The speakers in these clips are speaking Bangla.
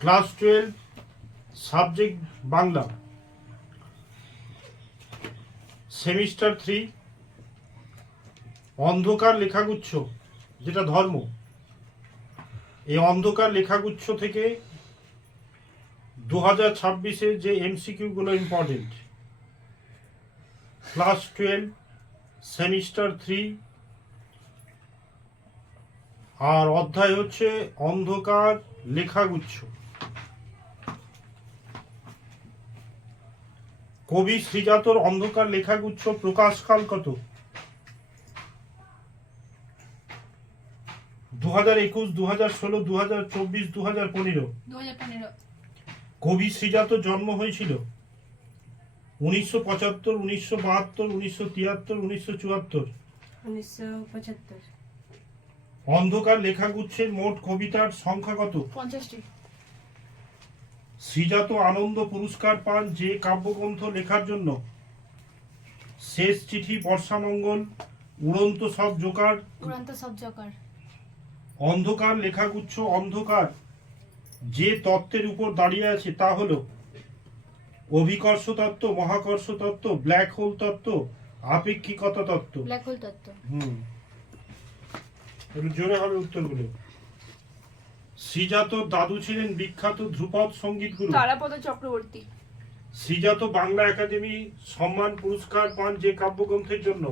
ক্লাস 12 সাবজেক্ট বাংলা, সেমিস্টার 3, অন্ধকার লেখাগুচ্ছ, যেটা ধর্ম। এই অন্ধকার লেখাগুচ্ছ থেকে 2026-এ যে এমসিকিউ গুলো ইম্পর্টেন্ট, ক্লাস 12 সেমিস্টার 3, আর অধ্যায় হচ্ছে অন্ধকার লেখাগুচ্ছ। কবি শ্রীজাতর অন্ধকার লেখাগুচ্ছ প্রকাশকাল কত? 2021, 2016, 2024, 2015। 2015। কবি শ্রীজাতর জন্ম হয়েছিল 1975, 1972, 1973, 1974। 1975। অন্ধকার লেখাগুচ্ছের মোট কবিতার সংখ্যা কত? 50টি। শ্রীজাত আনন্দ পুরস্কার পান যে কাব্যগ্রন্থ লেখার জন্য? শেষ চিঠি, বর্ষামঙ্গল, উড়ন্ত সব জোকার। অন্ধকার লেখাগুচ্ছ অন্ধকার যে তত্ত্বের উপর দাঁড়িয়ে আছে তা হলো অভিকর্ষ তত্ত্ব, মহাকর্ষ তত্ত্ব, ব্ল্যাক হোল তত্ত্ব, আপেক্ষিকতা তত্ত্ব। ব্ল্যাক হোল তত্ত্ব। একটু জোরে হবে উত্তরগুলো। শ্রীজাত দাদু ছিলেন বিখ্যাত ধ্রুপদ সঙ্গীত গুরু তারাপদ চক্রবর্তী। শ্রীজাত বাংলা একাডেমি সম্মান পুরস্কার পান যে কাব্যগ্রন্থের জন্য?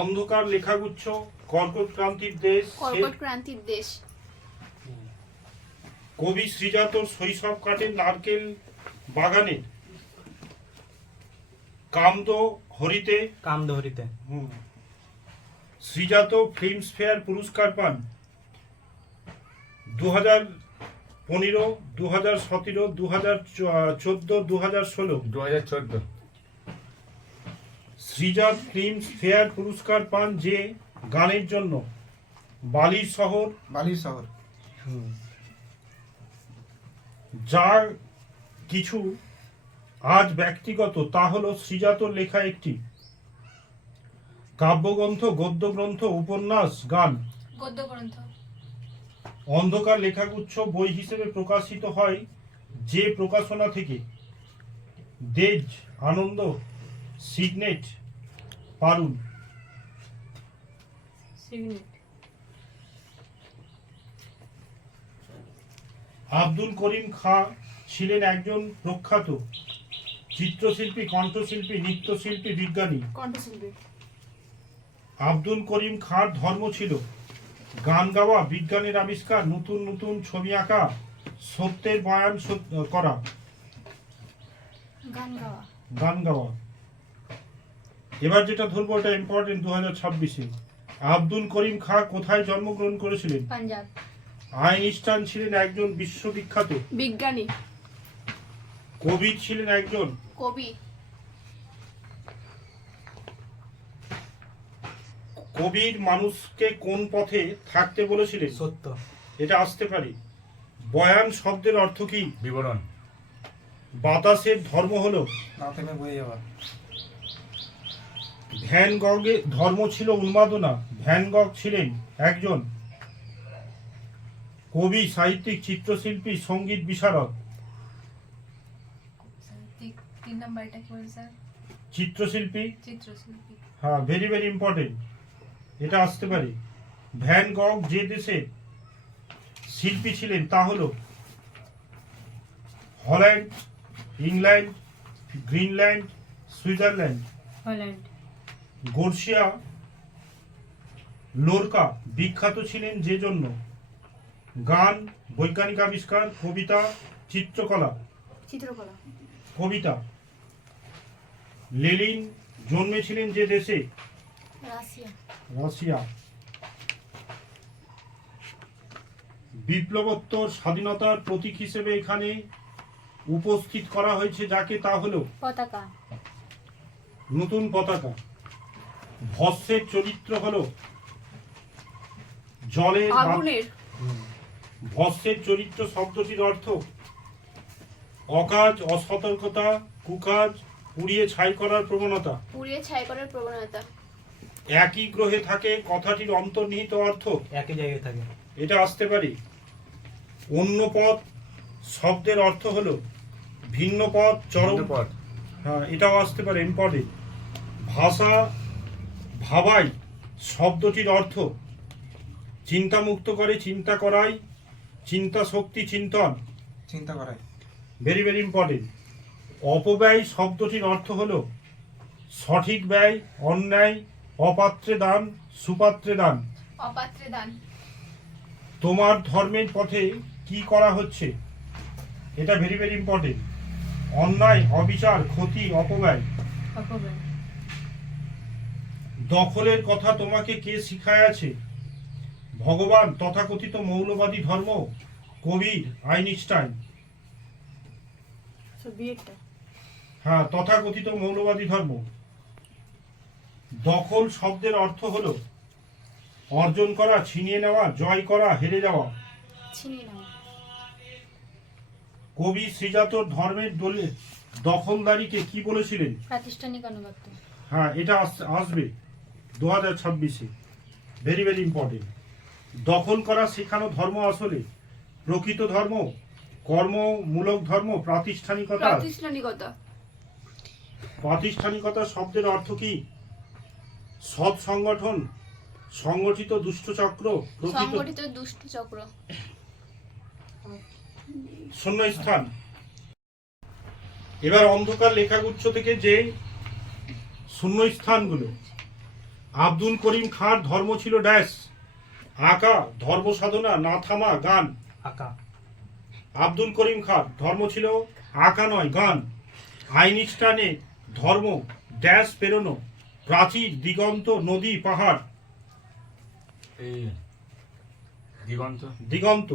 অন্ধকার লেখাগুচ্ছ, কর্কট ক্রান্তির দেশ। কবি শ্রীজাত শৈশব কাটেন নারকেল বাগানে কামদহরিতে। শ্রীজাত ফিল্মসফেয়ার পুরস্কার পান 2015, 2017, 2014, 2016। 2014। শ্রীজাত ফিল্মস ফেয়ার পুরস্কার পান যে গানের জন্য? বালির শহর। যা কিছু আজ ব্যক্তিগত তা হলো শ্রীজাতর লেখা একটি কাব্যগ্রন্থ, গদ্যগ্রন্থ, উপন্যাস, গান। গদ্যগ্রন্থ। অন্ধকার লেখাগুচ্ছ বই হিসেবে প্রকাশিত হয় যে প্রকাশনা থেকে? দেজ, আনন্দ, সিগনেট, পারুল। আব্দুল করিম খাঁ ছিলেন একজন প্রখ্যাত চিত্রশিল্পী, কণ্ঠশিল্পী, নৃত্যশিল্পী, বিজ্ঞানী। কণ্ঠশিল্পী। আব্দুল করিম খাঁর ধর্ম ছিল গান গাওয়া, বিজ্ঞানের আবিষ্কার, নতুন নতুন ছবি আঁকা, সত্যের বয়ান করা। গান গাওয়া। এবার যেটা ধরবো এটা ইম্পর্টেন্ট 2026-এ। আব্দুল করিম খাঁ কোথায় জন্মগ্রহণ করেছিলেন? পাঞ্জাব। আইনস্টাইন ছিলেন একজন বিশ্ববিখ্যাত বিজ্ঞানী। কবি ছিলেন একজন কবির মানুষকে কোন পথে থাকতে বলেছিলেন? সত্য। এটা আসতে পারি। বয়ান শব্দের অর্থ কি? বিবরণ। বাতাসের ধর্ম হলো? ভ্যান গগের ধর্ম ছিল উন্মাদনা। ভ্যান গগ ছিলেন একজন কবি, সাহিত্যিক, চিত্রশিল্পী, সঙ্গীত বিশারদ। চিত্রশিল্পী। হ্যাঁ, ভেরি ভেরি ইম্পর্টেন্ট, এটা আসতে পারে। ভ্যান গগ যে দেশে শিল্পী ছিলেন তা হলো Holland, England, Greenland, Switzerland. Garcia Lorca বিখ্যাত ছিলেন যে জন্য? গান, বৈজ্ঞানিক আবিষ্কার, কবিতা, চিত্রকলা। কবিতা। লেনিন জন্মেছিলেন যে দেশে? রাশিয়া। বিপ্লবোত্তর স্বাধীনতার প্রতীক হিসেবে এখানে উপস্থিত করা হয়েছে যাকে, তা হলো পতাকা। নতুন পতাকা। ভস্মের চরিত্র হলো জলের আগুনের। ভস্মের চরিত্র শব্দটির অর্থ অকাজ, অসতর্কতা, কুকাজ, পুড়িয়ে ছাই করার প্রবণতা। একই গ্রহে থাকে কথাটির অন্তর্নিহিত অর্থ? একই জায়গায় থাকে। এটা আসতে পারে। অন্য পদ শব্দের অর্থ হলো ভিন্ন পদ, চরম পদ। হ্যাঁ, এটাও আসতে পারে ইম্পর্টেন্ট। ভাষা ভাবাই শব্দটির অর্থ চিন্তামুক্ত করে, চিন্তা করাই, চিন্তা শক্তি, চিন্তন, চিন্তা করাই। Very very important. অপব্যয় শব্দটির অর্থ হলো সঠিক ব্যয়, অন্যায়, অপাত্রে দান, সুপাত্রে দান। অপাত্রে দান। তোমার ধর্মের পথে কি করা হচ্ছে, এটা ভেরি ভেরি ইম্পর্টেন্ট। অন্যায়, অবিচার, ক্ষতি, অপব্যয়। অপব্যয়। দখলের কথা তোমাকে কে শিখায় আছে? ভগবান, তথাকথিত মৌলবাদী ধর্ম, কবির, আইনস্টাইন। হ্যাঁ, তথাকথিত মৌলবাদী ধর্ম। দখল শব্দের অর্থ হলো অর্জন করা, ছিনিয়ে নেওয়া, জয় করা, হেরে যাওয়া। ছিনিয়ে নেওয়া। কবি শ্রীজাতর ধর্মের দখলদারিকে কি বলেছিলেন? প্রাতিষ্ঠানিক অনুগত্য। হ্যাঁ, এটা আসবে 2026-এ। Very very important. দখল করা শেখানো ধর্ম আসলে প্রকৃত ধর্ম, কর্মমূলক ধর্ম, প্রাতিষ্ঠানিকতা। প্রাতিষ্ঠানিকতা। প্রাতিষ্ঠানিকতা শব্দের অর্থ কি? সৎ সংগঠন, সংগঠিত দুষ্টচক্র, প্রকৃত সংগঠিত দুষ্ট চক্র। শূন্যস্থান। এবার অন্ধকার লেখাগুচ্ছ থেকে যে শূন্যস্থানগুলো। আব্দুল করিম খাঁর ধর্ম ছিল ড্যাশ। আঁকা, ধর্ম সাধনা, না থামা, গান। আঁকা। আব্দুল করিম খাঁর ধর্ম ছিল আঁকা নয়, গান। আইনস্টাইনের ধর্ম ড্যাশ পেরোনো, প্রাচীর, দিগন্ত, নদী, পাহাড়। দিগন্ত। দিগন্ত।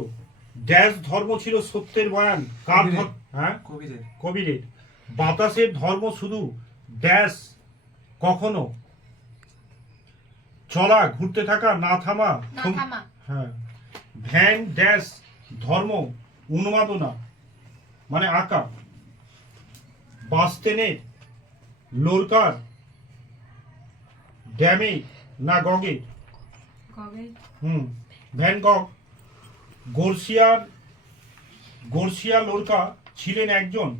ড্যাশ ধর্ম ছিল সত্যের বয়ান, কার কবিরের। হ্যাঁ, কবিরের। কবিরের। বাতাসের ধর্ম শুধু ড্যাশ, কখনো চলা, ঘুরতে থাকা, না থামা, না থামা। হ্যাঁ। ভ্যান ড্যাশ ধর্ম উন্মাদনা, মানে আঁকা। বাসস্ট্যান্ডে লোরকার ড্যামে না গগে। ভ্যান গগ। গর্সিয়া লোরকা ছিলেন একজন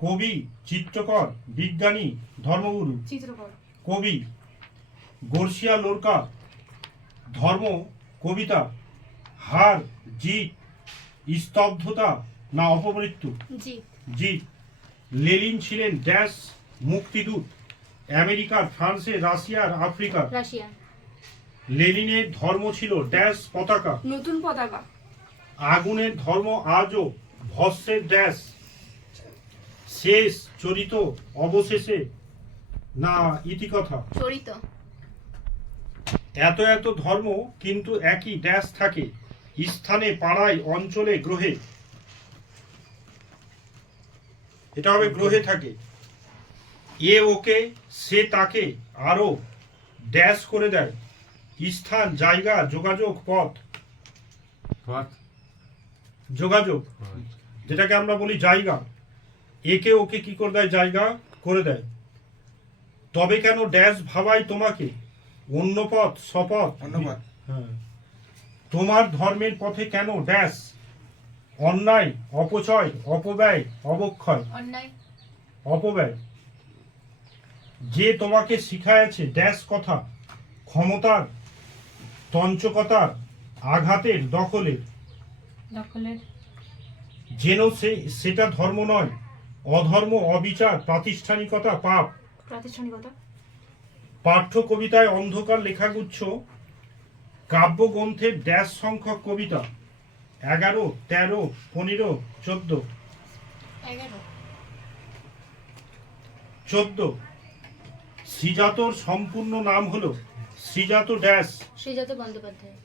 কবি, চিত্রকর, বিজ্ঞানী, ধর্মগুরু। চিত্রকর। কবি। গর্সিয়া লোরকা ধর্ম কবিতা, হার, জিত, স্তব্ধতা, না অপমৃত্যু। জিত। জিত। লেনিন ছিলেন ড্যাশ মুক্তিদূত, আমেরিকার, ফ্রান্সের, রাশিয়ার, আফ্রিকার। রাশিয়া। লেনিনের ধর্ম ছিল ড্যাশ পতাকা। নতুন পতাকা। আগুনের ধর্ম আজও ভস্মের ড্যাশ, শেষ, চরিত, অবশেষে, না ইতিকথা। চরিত। এত এত ধর্ম কিন্তু একই ড্যাশ থাকে, স্থানে, পাড়ায়, অঞ্চলে, গ্রহে। এটা হবে গ্রহে থাকে। এ ওকে, সে তাকে আরো ড্যাশ করে দেয়, স্থান, জায়গা, যোগাযোগ, পথ। পথ। যোগাযোগ, যেটাকে আমরা বলি জায়গা। একে ওকে কি করে দেয়? জায়গা করে দেয়। তবে কেন ড্যাশ ভাবাই তোমাকে? অন্য পথ, শপথ। অন্য পথ। হ্যাঁ। তোমার ধর্মের পথে কেন ড্যাশ? অন্যায়, অপচয়, অপব্যয়, অবক্ষয়। অন্যায়। অপব্যয়। যে তোমাকে শিখাইছে ড্যাশ কথা, ক্ষমতার, তঞ্চকতার, আঘাতের, দখলের। দখলের। যেন সেটা ধর্ম নয়, অধর্ম, অবিচার, প্রাতিষ্ঠানিকতা, পাপ। প্রাতিষ্ঠানিকতা। পাঠ্য কবিতায় অন্ধকার লেখাগুচ্ছ কাব্যগ্রন্থের ড্যাশ সংখ্যক কবিতা, 11, 13, 15, 14। 11। 14। শ্রীজাতর সম্পূর্ণ নাম হলো শ্রীজাত ড্যাশ। শ্রীজাত বন্দ্যোপাধ্যায়।